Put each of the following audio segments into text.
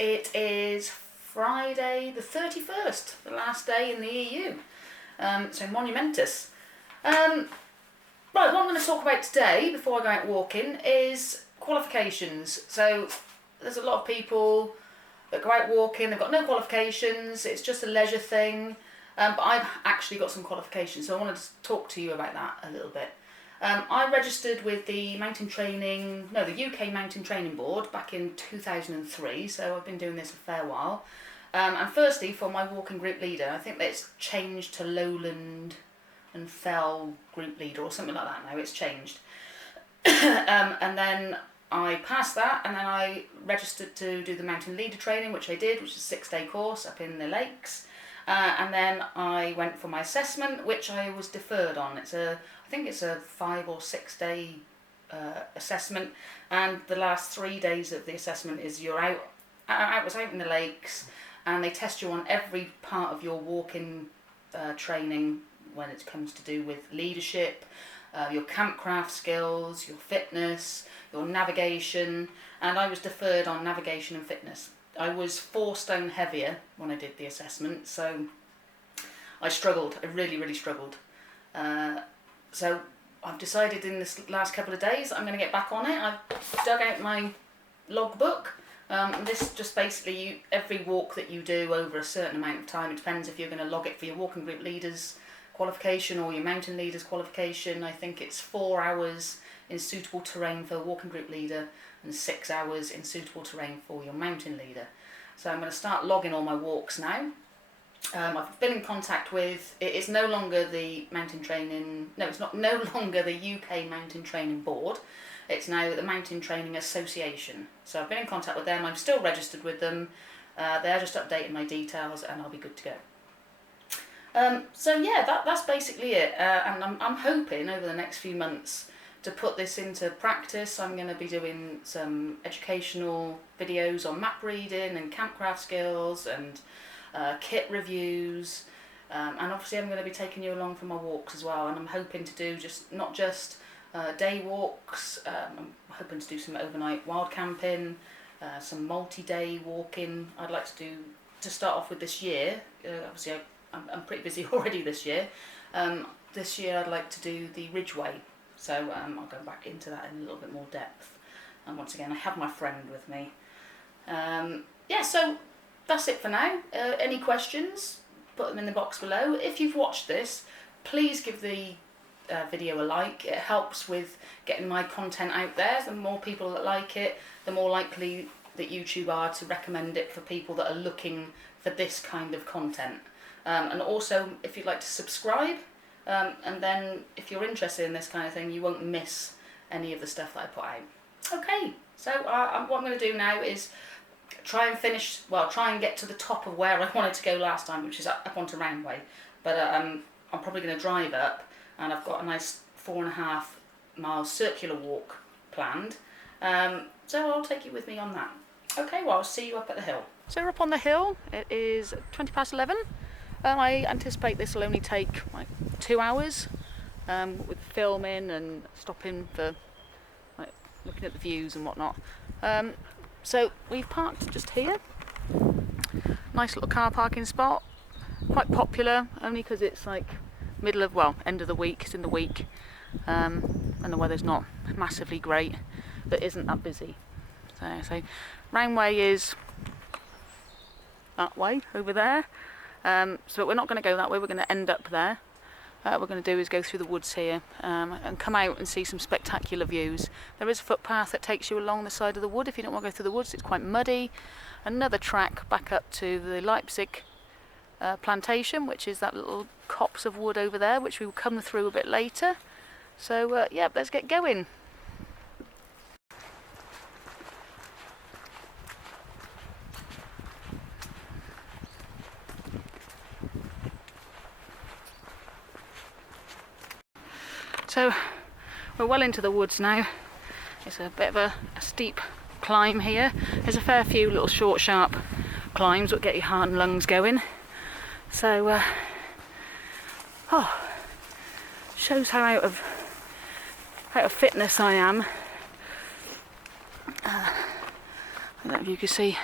It is Friday the 31st, the last day in the EU, so monumentous. Right, what I'm going to talk about today, before I go out walking, is qualifications. So there's a lot of people that go out walking, they've got no qualifications, it's just a leisure thing, but I've actually got some qualifications, so I wanted to talk to you about that a little bit. I registered with the UK Mountain Training Board back in 2003, so I've been doing this a fair while. And firstly, for my walking group leader, I think that it's changed to Lowland and Fell group leader or something like that now, it's changed. And then I passed that, and then I registered to do the mountain leader training, which I did, which is a 6-day course up in the lakes. And then I went for my assessment, which I was deferred on. I think it's a 5 or 6 day assessment, and the last 3 days of the assessment is you're out in the lakes, and they test you on every part of your walking training when it comes to do with leadership, your campcraft skills, your fitness, your navigation, and I was deferred on navigation and fitness. I was 4 stone heavier when I did the assessment, so I struggled. I really struggled. So I've decided in this last couple of days I'm going to get back on it. I've dug out my logbook. And this just basically, every walk that you do over a certain amount of time, it depends if you're going to log it for your walking group leaders qualification or your mountain leaders qualification. I think it's 4 hours in suitable terrain for a walking group leader and 6 hours in suitable terrain for your mountain leader. So I'm going to start logging all my walks now. I've been in contact with, it's no longer the mountain training, no it's not no longer the UK Mountain Training Board, it's now the Mountain Training Association. So I've been in contact with them, I'm still registered with them, they're just updating my details and I'll be good to go. So yeah, that's basically it, and I'm hoping over the next few months to put this into practice. I'm going to be doing some educational videos on map reading and campcraft skills and kit reviews, and obviously I'm going to be taking you along for my walks as well, and I'm hoping to do not just day walks, I'm hoping to do some overnight wild camping, some multi-day walking. I'd like to start off with this year, obviously I'm pretty busy already this year. This year I'd like to do the Ridgeway, so I'll go back into that in a little bit more depth, and once again I have my friend with me. Yeah, so that's it for now. Any questions, put them in the box below. If you've watched this, please give the video a like. It helps with getting my content out there. The more people that like it, the more likely that YouTube are to recommend it for people that are looking for this kind of content. And also, if you'd like to subscribe, and then if you're interested in this kind of thing, you won't miss any of the stuff that I put out. Okay, so what I'm going to do now is try and get to the top of where I wanted to go last time, which is up onto Roundway. But I'm probably going to drive up, and I've got a nice 4.5 mile circular walk planned. So I'll take you with me on that. Okay, well I'll see you up at the hill. So we're up on the hill. It is 20 past 11. I anticipate this will only take like 2 hours, with filming and stopping for like looking at the views and whatnot. So we've parked just here. Nice little car parking spot. Quite popular, only because it's like end of the week. It's in the week, and the weather's not massively great, but isn't that busy. So Roundway is that way over there. So we're not going to go that way. We're going to end up there. What we're going to do is go through the woods here, and come out and see some spectacular views. There is a footpath that takes you along the side of the wood if you don't want to go through the woods. It's quite muddy. Another track back up to the Leipzig plantation, which is that little copse of wood over there, which we will come through a bit later. So yeah, let's get going. So we're well into the woods now. It's a bit of a steep climb here. There's a fair few little short, sharp climbs that get your heart and lungs going. So, shows how out of fitness I am. I don't know if you can see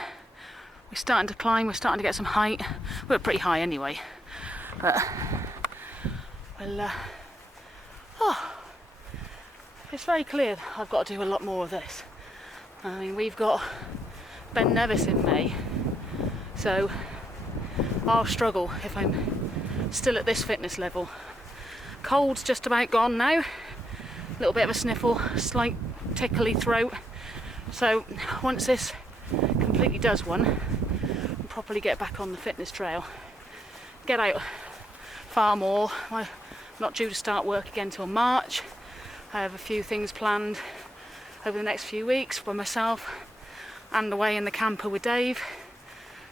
we're starting to climb, we're starting to get some height. We're pretty high anyway, but we'll, it's very clear I've got to do a lot more of this. I mean, we've got Ben Nevis in May, so I'll struggle if I'm still at this fitness level. Cold's just about gone now, a little bit of a sniffle, slight tickly throat, so once this completely does one, I'll properly get back on the fitness trail, get out far more. I'm not due to start work again till March. I have a few things planned over the next few weeks for myself and away in the camper with Dave,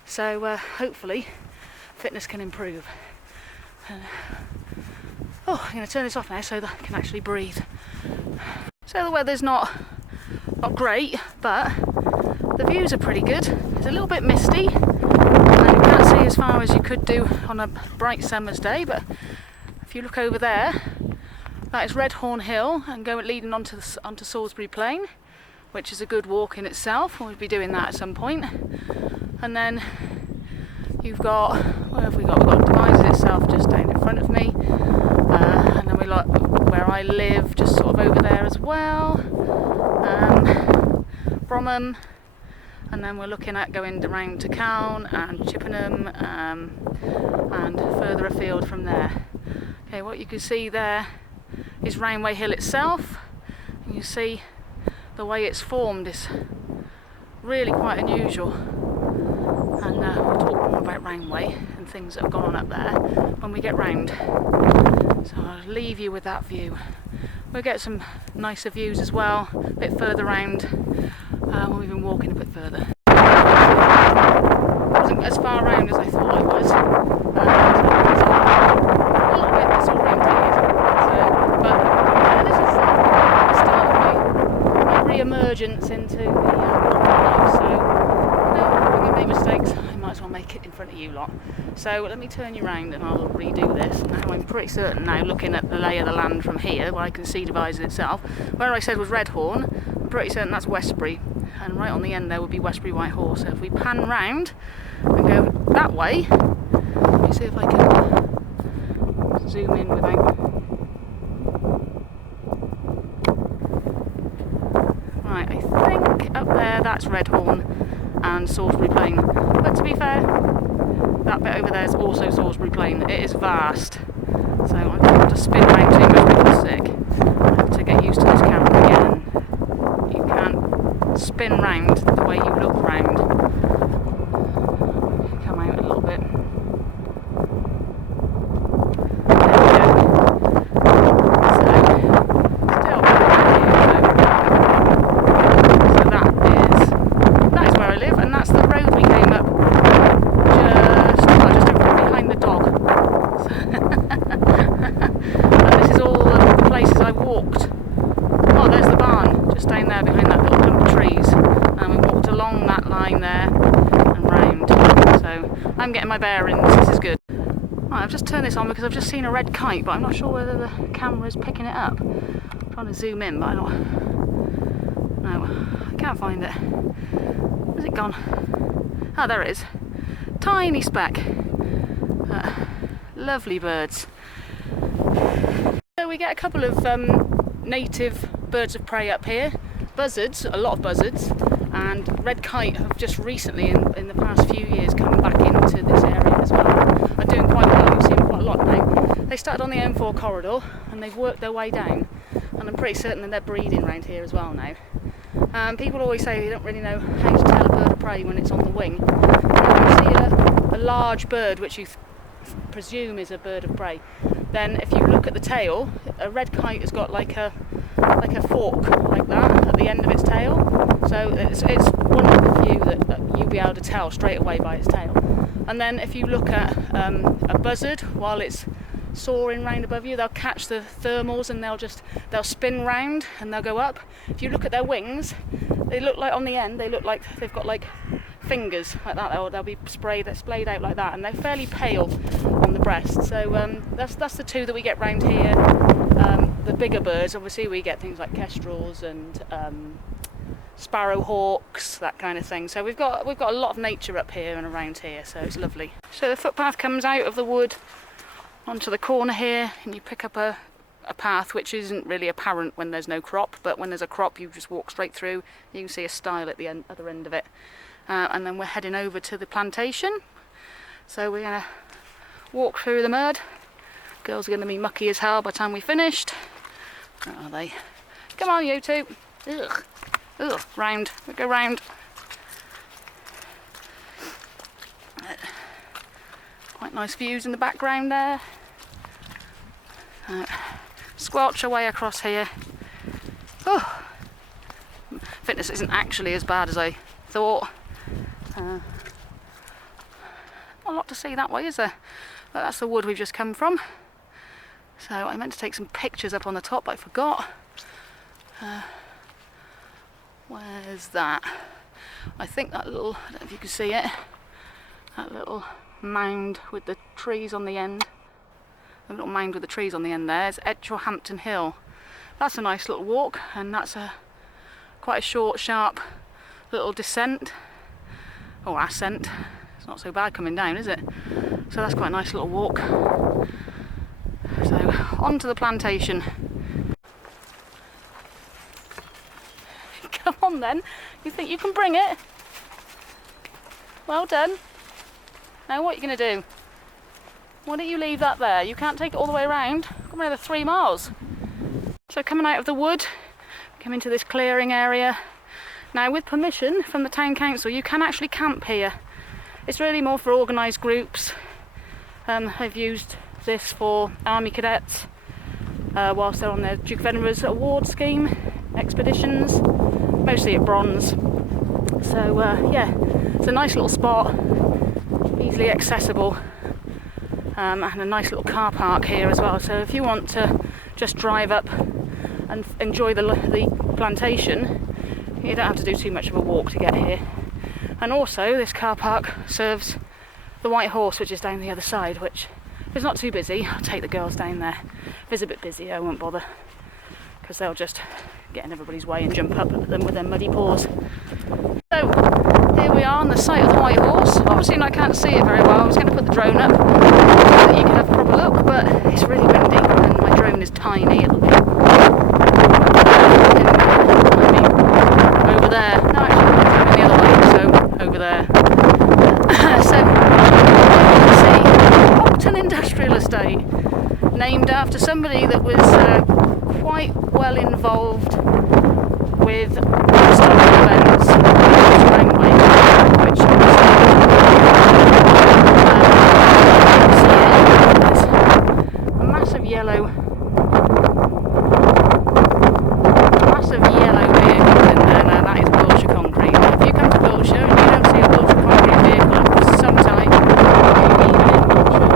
so hopefully fitness can improve. I'm going to turn this off now so that I can actually breathe. So the weather's not great, but the views are pretty good. It's a little bit misty and you can't see as far as you could do on a bright summer's day, but if you look over there, that is Redhorn Hill and leading onto Salisbury Plain, which is a good walk in itself. We'll be doing that at some point. And then you've got, where have we got? We've got Devizes itself just down in front of me. And then we like where I live, just sort of over there as well. Bromham. And then we're looking at going around to Cown and Chippenham and further afield from there. Okay, what you can see there is Roundway Hill itself. And you see the way it's formed is really quite unusual. And we'll talk more about Roundway and things that have gone on up there when we get round. So I'll leave you with that view. We'll get some nicer views as well, a bit further round when we've been walking a bit further. It wasn't as far round as I thought it was. A little bit disorientated. But this is the start of my re-emergence into the life. So if I'm going to make mistakes, I might as well make it in front of you lot. So let me turn you round and I'll redo this. Now I'm pretty certain now, looking at the lay of the land from here, where I can see Devizes itself, where I said was Redhorn, I'm pretty certain that's Westbury. And right on the end there would be Westbury Whitehall. So if we pan round and go that way, let me see if I can zoom in without... Right, I think up there that's Redhorn and Salisbury Plain. But to be fair, that bit over there is also Salisbury Plain. It is vast. So I'm going to spin round to go a bit sick. I have to get used to this camera again. You can't spin round the way you look round. Come out a little bit. I'm getting my bearings, this is good. Right, I've just turned this on because I've just seen a red kite, but I'm not sure whether the camera is picking it up. I'm trying to zoom in, but I don't... No, I can't find it. Where's it gone? Oh, there it is. Tiny speck. Lovely birds. So we get a couple of native birds of prey up here. Buzzards, a lot of buzzards. And red kite have just recently, in the past few years, come back into this area as well. Are doing quite well. You've seen quite a lot now. They started on the M4 corridor and they've worked their way down. And I'm pretty certain that they're breeding around here as well now. People always say they don't really know how to tell a bird of prey when it's on the wing. When you see a large bird, which you presume is a bird of prey, then if you look at the tail, a red kite has got like a fork like that at the end of its tail. So it's one of the few that you'll be able to tell straight away by its tail. And then if you look at a buzzard while it's soaring round above you, they'll catch the thermals and they'll spin round and they'll go up. If you look at their wings, they look like on the end, they look like they've got like fingers like that, or they'll be splayed out like that, and they're fairly pale on the breast. So that's the two that we get round here. The bigger birds, obviously, we get things like kestrels and sparrowhawks, that kind of thing. So we've got a lot of nature up here and around here, so it's lovely. So the footpath comes out of the wood onto the corner here, and you pick up a path which isn't really apparent when there's no crop, but when there's a crop you just walk straight through. You can see a stile at the other end of it, and then we're heading over to the plantation. So we're going to walk through the mud. Girls are going to be mucky as hell by the time we finished. Where are they? Come on, you two. Ugh. Ugh. Round. We'll go round. Quite nice views in the background there. Squelch away across here. Oh. Fitness isn't actually as bad as I thought. Not a lot to see that way, is there? But that's the wood we've just come from. So I meant to take some pictures up on the top, but I forgot. Where's that? I think that little, I don't know if you can see it, that little mound with the trees on the end. The little mound with the trees on the end there is Edgehampton Hill. That's a nice little walk, and that's quite a short, sharp little descent, or ascent. It's not so bad coming down, is it? So that's quite a nice little walk. So on to the plantation. Come on then, you think you can bring it? Well done. Now what are you going to do? Why don't you leave that there? You can't take it all the way around. Come another 3 miles. So coming out of the wood, come into this clearing area. Now with permission from the town council you can actually camp here. It's really more for organised groups. I've used this for army cadets whilst they're on their Duke of Edinburgh's award scheme expeditions, mostly at bronze. So yeah, it's a nice little spot, easily accessible, and a nice little car park here as well. So if you want to just drive up and enjoy the plantation, you don't have to do too much of a walk to get here. And also this car park serves the White Horse, which is down the other side, which is not too busy. I'll take the girls down there. If it's a bit busy I won't bother, because they'll just get in everybody's way and jump up at them with their muddy paws. So here we are on the site of the White Horse. Obviously I can't see it very well. I was going to put the drone up so that you could have a proper look, but it's really windy and my drone is tiny. It'll be over there. No, actually I'm going the other way, so over there. So you can see Hopton Industrial Estate, named after somebody that was quite well involved with historical events, Roundway, which there's a massive yellow vehicle in there. Now that is Wiltshire concrete. If you come to Wiltshire and you don't see a Wiltshire concrete vehicle for some time, you've been in Wiltshire.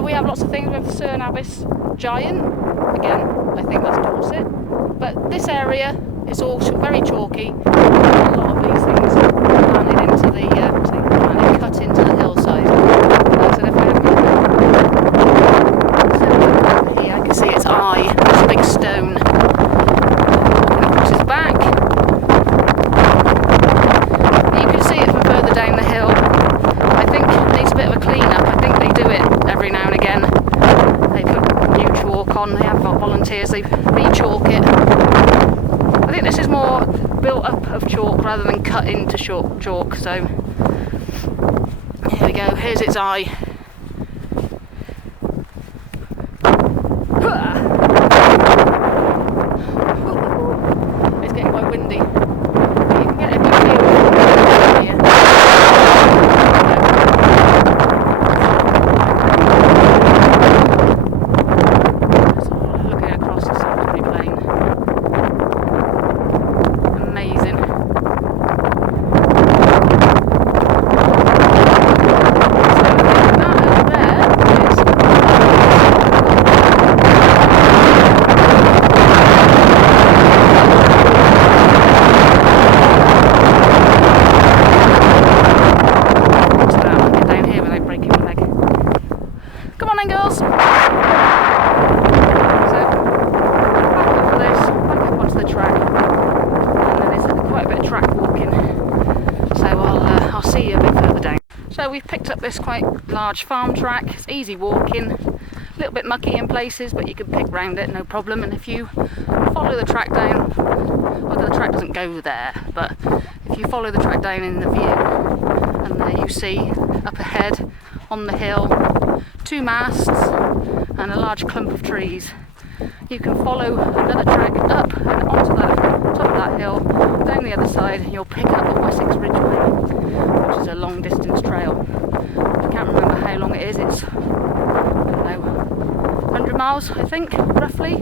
We have lots of things. We have the Cernabis giant, again I think that's Dorset, but this area is all very chalky. A lot of these things planted into the cut into the hillside. So if I have here I can see its eye, it's a big stone. Walking across its back. You can see it from further down the hill. happened here is they re-chalk it. I think this is more built up of chalk rather than cut into chalk, so here we go, here's its eye. It's getting quite windy. You can get a good feel here. So looking across, it sounds pretty plain. Amazing. So we've picked up this quite large farm track. It's easy walking, a little bit mucky in places, but you can pick round it, no problem. And if you follow the track down, well, the track doesn't go there, but if you follow the track down in the view, and there you see up ahead on the hill 2 masts and a large clump of trees. You can follow another track up and onto that top of that hill, down the other side, and you'll pick up the Wessex Ridgeway, which is a long distance trail. I can't remember how long it is, it's, I don't know, 100 miles I think, roughly.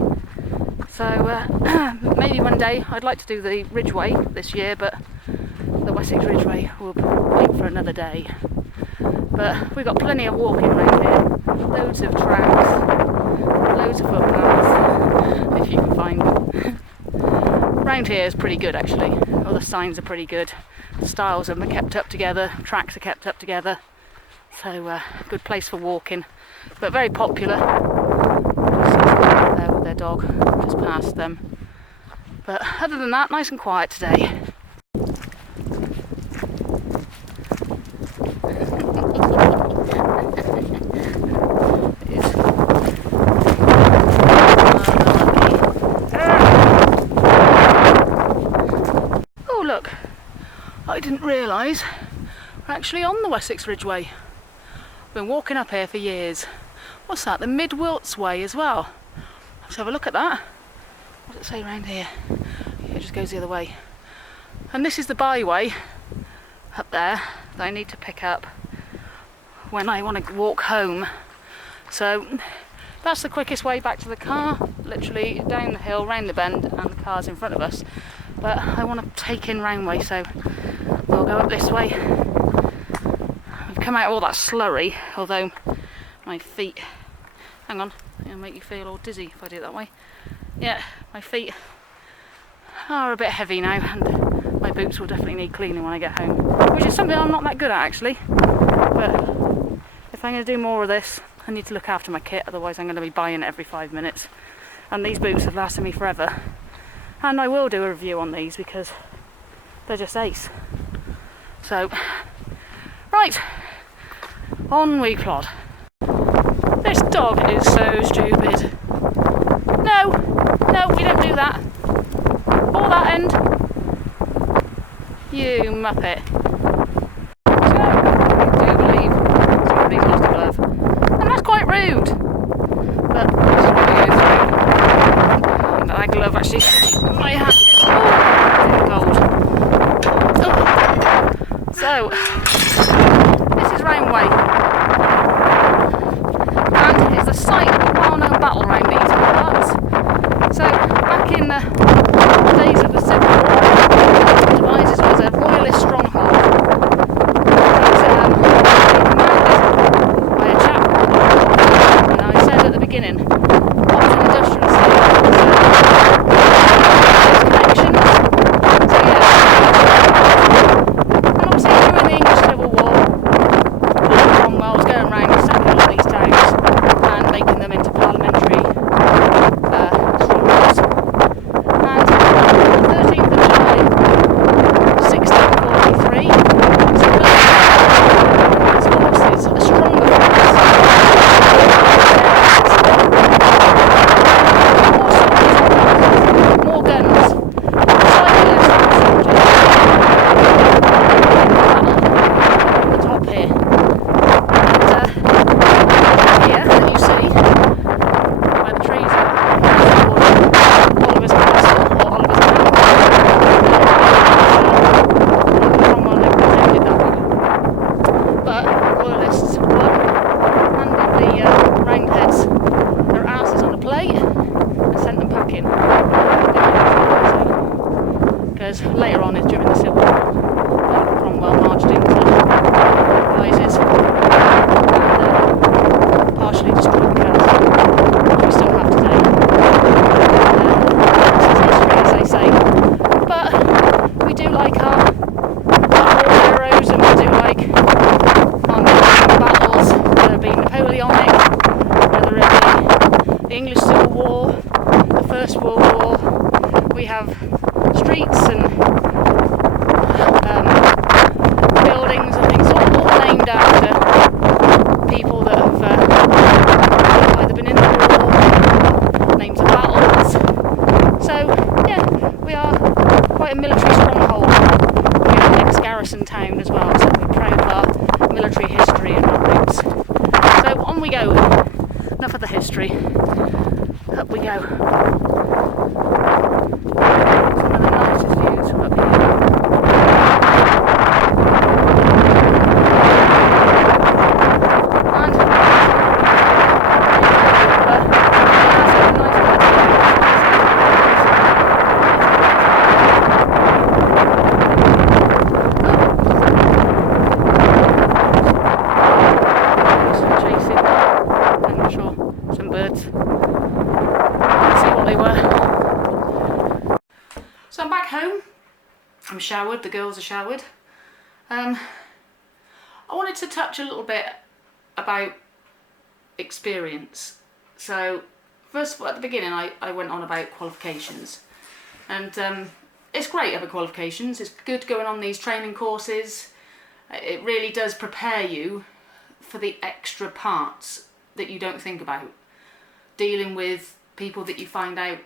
So maybe one day, I'd like to do the Ridgeway this year, but the Wessex Ridgeway will wait for another day. But we've got plenty of walking around here, loads of tracks, loads of footpaths, if you can find them. Round here is pretty good actually, all the signs are pretty good, the stiles are kept up together, tracks are kept up together, so good place for walking, but very popular. There with their dog, just past them. But other than that, nice and quiet today. Look, I didn't realise we're actually on the Wessex Ridgeway. I've been walking up here for years. What's that? The Mid-Wilts Way as well. Let's have a look at that. What does it say around here? Yeah, it just goes the other way. And this is the byway up there that I need to pick up when I want to walk home. So that's the quickest way back to the car, literally down the hill, round the bend, and the car's in front of us. But I want to take in Roundway, so we'll go up this way. I've come out of all that slurry, although my feet, hang on, it'll make you feel all dizzy if I do it that way. Yeah, my feet are a bit heavy now, and my boots will definitely need cleaning when I get home, which is something I'm not that good at actually. But if I'm going to do more of this, I need to look after my kit, otherwise I'm going to be buying it every 5 minutes. And these boots have lasted me forever. And I will do a review on these because they're just ace. So, right, on we plod. This dog is so stupid. No, we don't do that. Pull that end. You muppet. So, I do believe somebody's lost a glove. And that's quite rude. But I'm just going to go through. That glove actually, my hand gold. Oh. So, this is Roundway, and it's the site of a well-known battle around these parts. So, back in the days of the Civil War, Devizes was a royalist stronghold. It was commanded by a chap called, and I said at the beginning, what was an industrial estate? the English Civil War, the First World War. We have streets and buildings and things all named after people that have either been in the war, names of battles. So yeah, we are quite a military stronghold. We are an ex-garrison town as well, so we're proud of our military history and our roots. So on we go. Enough of the history. Up we go. Some of the nicest views up here. So I'm back home, I'm showered, the girls are showered. I wanted to touch a little bit about experience. So first of all, at the beginning I went on about qualifications, and it's great having qualifications, it's good going on these training courses. It really does prepare you for the extra parts that you don't think about. Dealing with people that you find out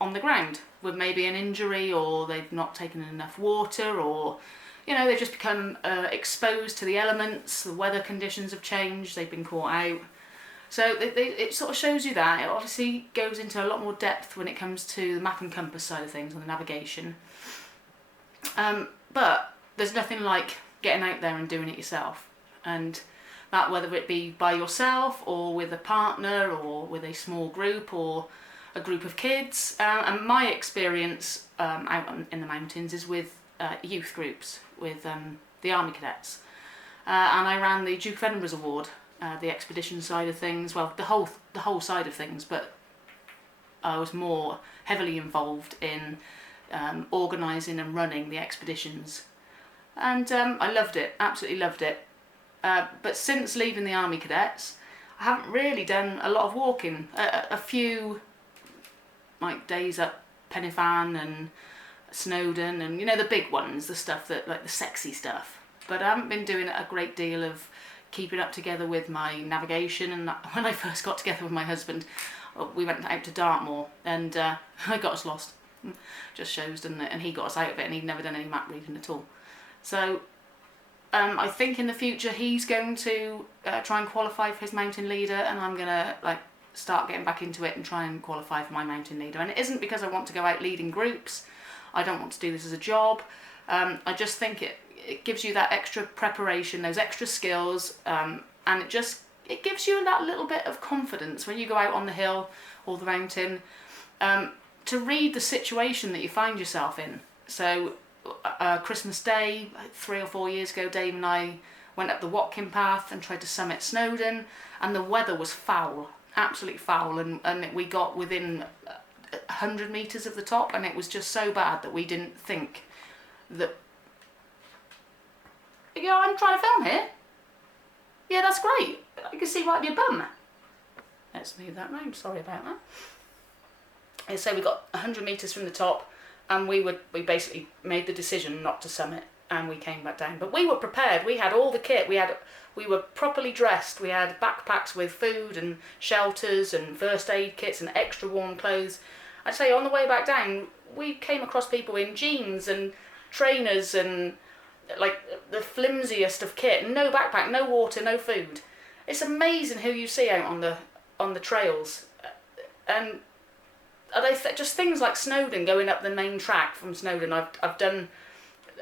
on the ground with maybe an injury, or they've not taken enough water, or they've just become exposed to the elements, the weather conditions have changed, they've been caught out. So it sort of shows you that. It obviously goes into a lot more depth when it comes to the map and compass side of things, on the navigation. But there's nothing like getting out there and doing it yourself. And that, whether it be by yourself or with a partner or with a small group or a group of kids. And my experience out in the mountains is with youth groups, with the Army Cadets. And I ran the Duke of Edinburgh's Award, the expedition side of things, well, the whole side of things, but I was more heavily involved in organising and running the expeditions. And I loved it, absolutely loved it. But since leaving the Army Cadets, I haven't really done a lot of walking. A few days up Penifan and Snowdon, and the big ones, the stuff that, like the sexy stuff. But I haven't been doing a great deal of keeping up together with my navigation. And when I first got together with my husband, we went out to Dartmoor, and I got us lost. Just shows, didn't it? And he got us out of it, and he'd never done any map reading at all. So I think in the future he's going to try and qualify for his mountain leader, and I'm gonna start getting back into it and try and qualify for my mountain leader. And it isn't because I want to go out leading groups. I don't want to do this as a job. I just think it gives you that extra preparation, those extra skills, and it gives you that little bit of confidence when you go out on the hill or the mountain, to read the situation that you find yourself in. So Christmas Day, 3 or 4 years ago, Dave and I went up the Watkin Path and tried to summit Snowdon, and the weather was foul, absolutely foul, and we got within 100 metres of the top, and it was just so bad that we didn't think that... I'm trying to film here. Yeah, that's great. I can see right in your bum. Let's move that round, sorry about that. And so we got 100 metres from the top, and we basically made the decision not to summit, and we came back down. But we were prepared. We had all the kit. We were properly dressed. We had backpacks with food and shelters and first aid kits and extra warm clothes. I'd say on the way back down, we came across people in jeans and trainers and the flimsiest of kit. No backpack, no water, no food. It's amazing who you see out on the trails. And just things like Snowdon, going up the main track from Snowdon. I've done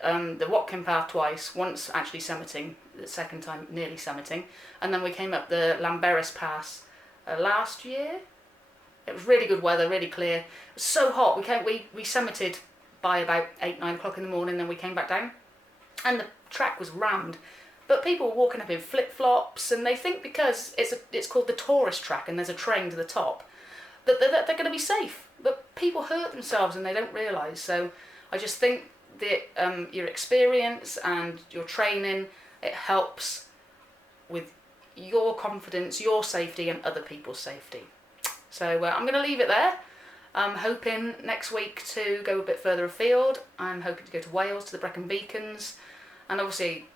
the Watkin Path twice, once actually summiting, the second time nearly summiting, and then we came up the Llanberis Pass last year. It was really good weather, really clear. It was so hot, we summited by about 8-9 o'clock in the morning, then we came back down, and the track was rammed. But people were walking up in flip-flops, and they think because it's called the tourist track and there's a train to the top, that they're going to be safe. But people hurt themselves and they don't realise. So I just think that your experience and your training, it helps with your confidence, your safety and other people's safety. So I'm going to leave it there. I'm hoping next week to go a bit further afield. I'm hoping to go to Wales, to the Brecon Beacons, and obviously,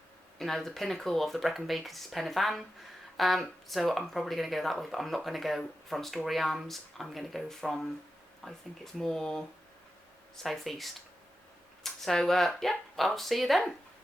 you know, the pinnacle of the Brecon Beacons is Pen y Fan. So I'm probably going to go that way, but I'm not going to go from Storey Arms. I'm going to go from, I think it's more southeast. So yeah, I'll see you then.